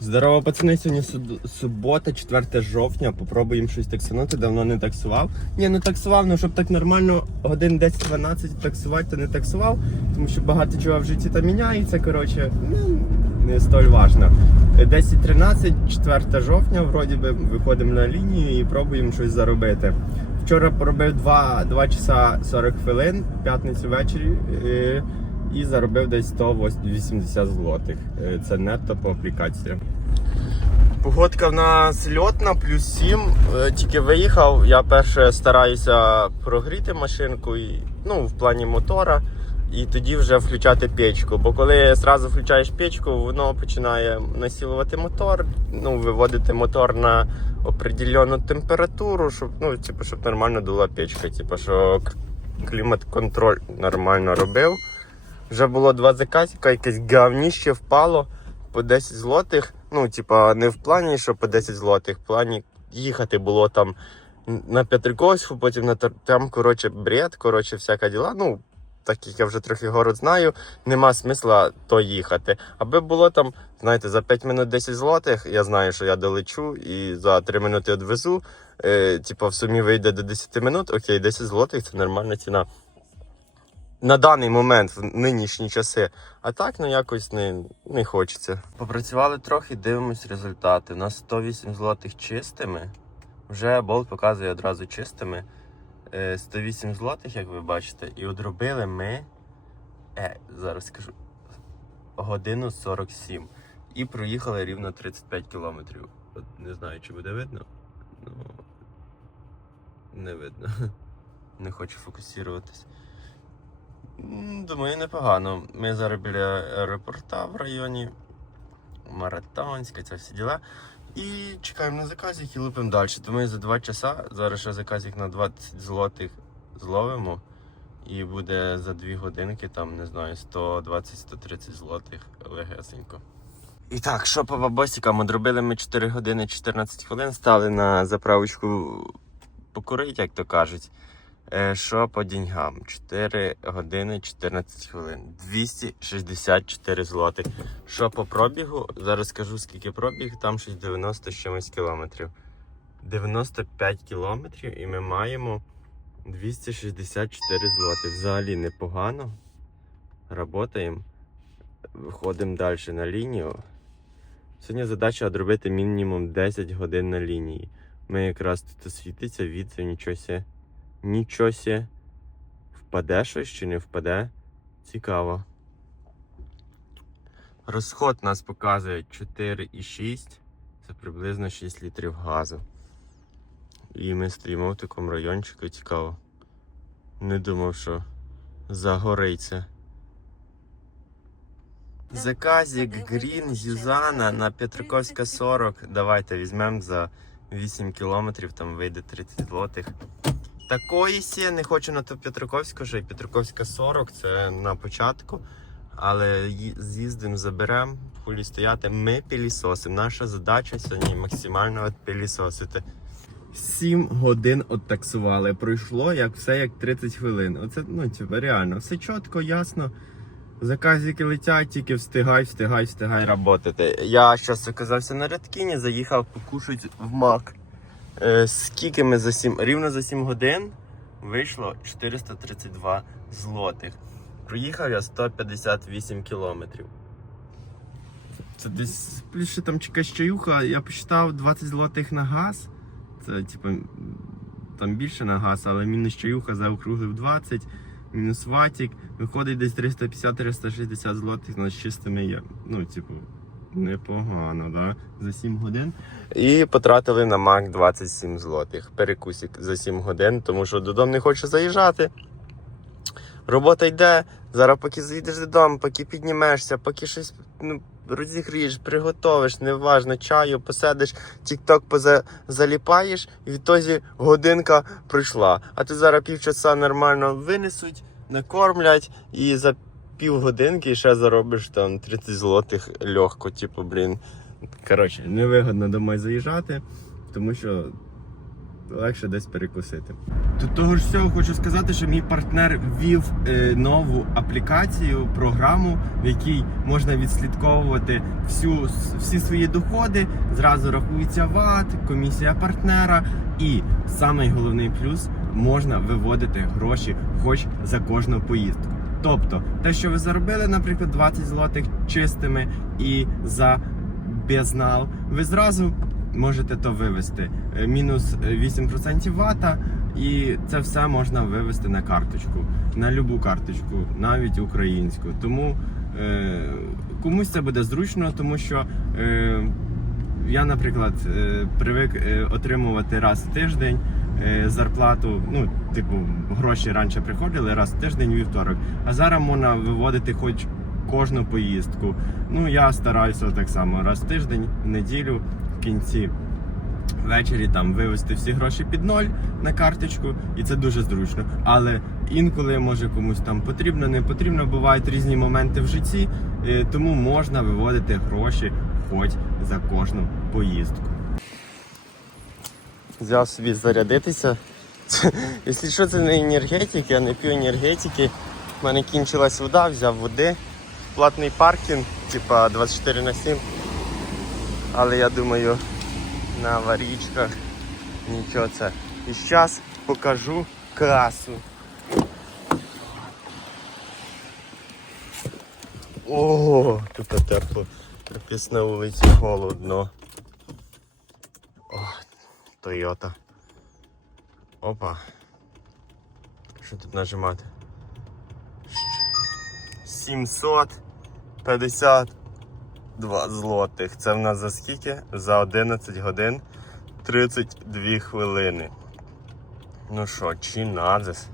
Здорово, пацани, сьогодні субота, 4 жовтня. Попробуємо щось таксанути. Давно не таксував. Ні, ну таксував, ну щоб так нормально годин 10-12 таксувати, то не таксував, тому що багато чого в житті там міняється. Коротше, ну не столь важно. 10-13, 4 жовтня, вроді би, виходимо на лінію і пробуємо щось заробити. Вчора поробив 2, 2 часа 40 хвилин, п'ятницю ввечері. І заробив десь 180 злотих. Е, Це нетто по аплікації. Погодка в нас льотна, плюс 7. Е, Тільки виїхав. Я перше стараюся прогріти машинку, і, ну, в плані мотора, і тоді вже включати печку. Бо коли одразу включаєш печку, воно починає насилувати мотор, ну, виводити мотор на определену температуру, щоб, ну, типу, щоб нормально дула печка. Типу, що клімат-контроль нормально робив. Вже було два заказика, якесь говніще впало по 10 злотих. Ну, типа, не в плані, що по 10 злотих, в плані їхати було там на Петриковську, потім на там, коротше, бред, коротше, всяка діла. Ну, так як я вже трохи город знаю, нема смисла то їхати. Аби було там, знаєте, за 5 минут 10 злотих, я знаю, що я долечу і за 3 минути відвезу. Е, типа, в сумі вийде до 10 минут, окей, 10 злотих це нормальна ціна на даний момент, в нинішні часи. А так ну якось не, не хочеться. Попрацювали трохи, дивимось результати. У нас 108 злотих чистими. Вже болт показує одразу чистими. Е, 108 злотих, як ви бачите, і одробили ми. Е, зараз скажу. Годину 47. І проїхали рівно 35 кілометрів. От не знаю, чи буде видно. Ну, не видно. Не хочу фокусуватись. Думаю, непогано. Ми зараз біля аеропорта в районі Маратонська, це всі діла. І чекаємо на заказик і лупимо далі. Думаю, за 2 часа зараз ще заказик на 20 злотих зловимо. І буде за 2 годинки, там, не знаю, 120-130 злотих легесенько. І так, що по бабосикам? Одробили ми 4 години 14 хвилин, стали на заправочку покурити, як то кажуть. Е, Що по деньгам? 4 години 14 хвилин. 264 злотих. Що по пробігу? Зараз скажу скільки пробіг, там щось 90 чимось кілометрів. 95 кілометрів і ми маємо 264 злотих. Взагалі непогано. Работаємо. Виходимо далі на лінію. Сьогодні задача одробити мінімум 10 годин на лінії. Ми якраз тут світиться від нічого сє. Нічого сє. Впаде щось чи не впаде? Цікаво. Розход нас показує 4,6. Це приблизно 6 літрів газу. І ми стоїмо в такому райончику, цікаво. Не думав, що загориться. Заказик Грін Юзана на Петраковська 40. Давайте візьмемо за 8 кілометрів, там вийде 30 злотих. Такої сі не хочу на ту Петраковську, вже і Петраковська 40, це на початку. Але з'їздимо, заберемо, хулі стояти. Ми пілісосимо. Наша задача сьогодні максимально відпілісосити. 7 годин оттаксували. Пройшло як все як 30 хвилин. Оце ну типу, реально, все чітко, ясно. Заказики летять, тільки встигай, встигай, встигай работати. Я щось оказався на Рядкіні, заїхав покушати в Мак. Е, скільки ми за 7, рівно за 7 годин вийшло 432 злотих. Проїхав я 158 кілометрів. Це десь плюс ще там якась чаюха, я посчитав 20 злотих на газ. Це типу там більше на газ, але мінус чаюха заокруглив 20, мінус ватік. Виходить десь 350-360 злотих на чистими є. Ну, типу, непогано, да? За 7 годин. І потратили на Мак 27 злотих. Перекусик за 7 годин, тому що додому не хочу заїжджати. Робота йде. Зараз поки заїдеш додому, поки піднімешся, поки щось ну, розігрієш, приготовиш, неважно, чаю, посидиш, тік-ток поза... заліпаєш, і відтоді годинка пройшла. А ти зараз півчаса нормально винесуть, накормлять, і за півгодинки і ще заробиш там 30 злотих легко, типу, блін. Коротше, невигодно домой заїжджати, тому що легше десь перекусити. До того ж всього хочу сказати, що мій партнер ввів е, нову аплікацію, програму, в якій можна відслідковувати всю, всі свої доходи. Зразу рахується ВАТ, комісія партнера. І самий головний плюс можна виводити гроші хоч за кожну поїздку. Тобто, те, що ви заробили, наприклад, 20 злотих чистими і за безнал, ви зразу можете то вивести. Е, Мінус е, 8% вата, і це все можна вивести на карточку, на любу карточку, навіть українську. Тому е, комусь це буде зручно, тому що. Е, я, наприклад, е, привик е, отримувати раз в тиждень е, зарплату. Ну, типу, гроші раніше приходили раз в тиждень вівторок. А зараз можна виводити хоч кожну поїздку. Ну, я стараюся так само раз в тиждень, в неділю, в кінці. Ввечері там вивести всі гроші під ноль на карточку, і це дуже зручно. Але інколи може комусь там потрібно, не потрібно. Бувають різні моменти в житті, е, тому можна виводити гроші хоч за кожну поїздку. Взяв собі зарядитися. Якщо що, це не енергетик, я не п'ю енергетики. У мене кінчилась вода, взяв води. Платний паркінг, типа 24 на 7. Але я думаю, на аварійках нічого це. І зараз покажу красу. О, тут тепло. Капець на вулиці холодно. Тойота. Опа. Що тут нажимати? 752 злотих. Це в нас за скільки? За 11 годин 32 хвилини. Ну що, чи надзес?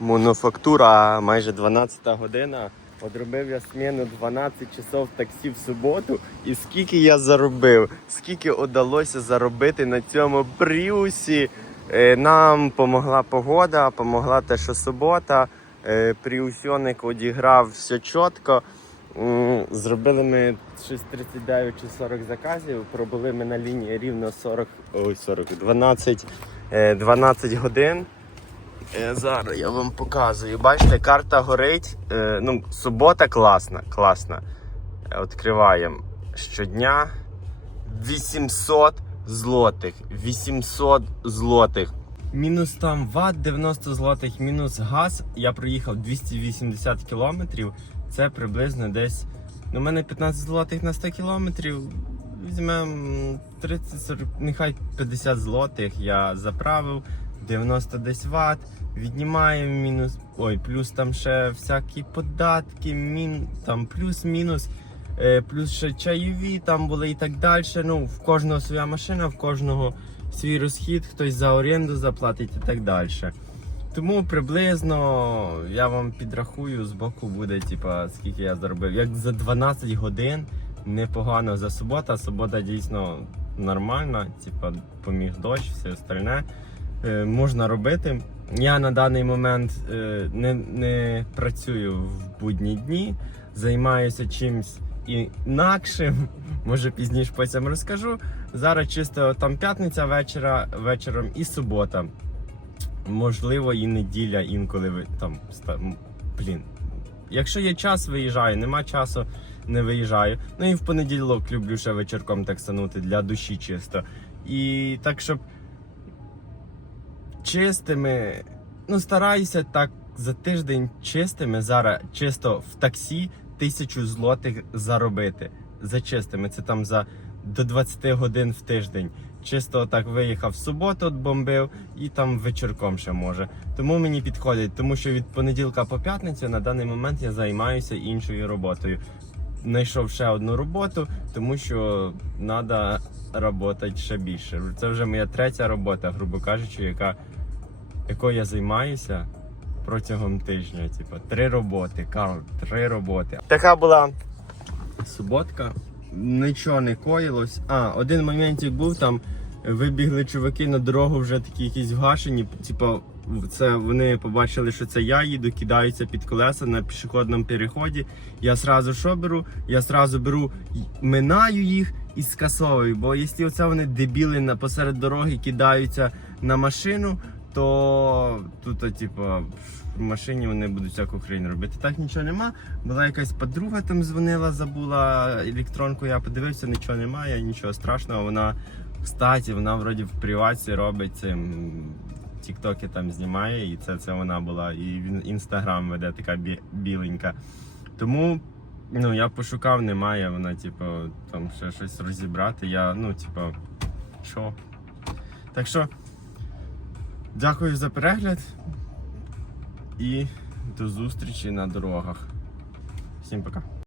Мануфактура майже 12 година. Одробив я зміну 12 часов таксі в суботу. І скільки я заробив? Скільки вдалося заробити на цьому пріусі? Е, Нам помогла погода, помогла те, що субота. Е, Пріусьоник одіграв все чітко. Зробили ми щось 39 чи 40 заказів. Пробули ми на лінії рівно 40, ой, 40, 12, е, 12 годин. Е, Зараз я вам показую. Бачите, карта горить. Е, ну, субота класна, класна. Е, Відкриваємо щодня 800 злотих. 800 злотих. Мінус там ват 90 злотих, мінус газ. Я проїхав 280 кілометрів. Це приблизно десь. Ну, у мене 15 злотих на 100 кілометрів. Візьмемо 30-40, нехай 50 злотих я заправив. 90 десь ват, віднімаємо мінус. Ой, плюс там ще всякі податки, мін, там плюс-мінус, е, плюс ще чайові там були і так далі. Ну, в кожного своя машина, в кожного свій розхід, хтось за оренду заплатить і так далі. Тому приблизно я вам підрахую, з боку буде, типа, скільки я заробив. Як за 12 годин непогано за субота. Субота дійсно нормальна, типа поміг дощ, все остальне можна робити. Я на даний момент е, не, не працюю в будні дні, займаюся чимось інакшим. Може пізніше потім розкажу. Зараз чисто там п'ятниця вечора, вечором і субота. Можливо, і неділя інколи ви там блін. Якщо є час, виїжджаю, нема часу, не виїжджаю. Ну і в понеділок люблю ще вечірком так станути для душі чисто. І так, щоб чистими. Ну, стараюся так за тиждень чистими зараз чисто в таксі тисячу злотих заробити. За чистими. Це там за до 20 годин в тиждень. Чисто так виїхав в суботу, от бомбив і там вечірком ще може. Тому мені підходить, тому що від понеділка по п'ятницю на даний момент я займаюся іншою роботою. Знайшов ще одну роботу, тому що треба працювати ще більше. Це вже моя третя робота, грубо кажучи, яка якою я займаюся протягом тижня. Типу, три роботи, Карл, три роботи. Така була суботка, нічого не коїлось. А, один моментик був там. Вибігли чуваки на дорогу вже такі якісь вгашені. Типу, це вони побачили, що це я їду, кидаються під колеса на пішохідному переході. Я сразу що беру? Я сразу беру, минаю їх і скасовуй. Бо якщо оце вони дебіли на посеред дороги кидаються на машину, то тут, типу, в машині вони будуть всяку хрень робити. Так нічого нема. Була якась подруга там дзвонила, забула електронку, я подивився, нічого немає, нічого страшного. Вона, кстати, вона вроді в приватці робить цим. Тіктоки там знімає, і це, це вона була. І він інстаграм веде така бі- біленька. Тому ну, я пошукав, немає. Вона, типу, там ще щось розібрати. Я, ну, типу, що? Так що, дякую за перегляд і до зустрічі на дорогах. Всім пока.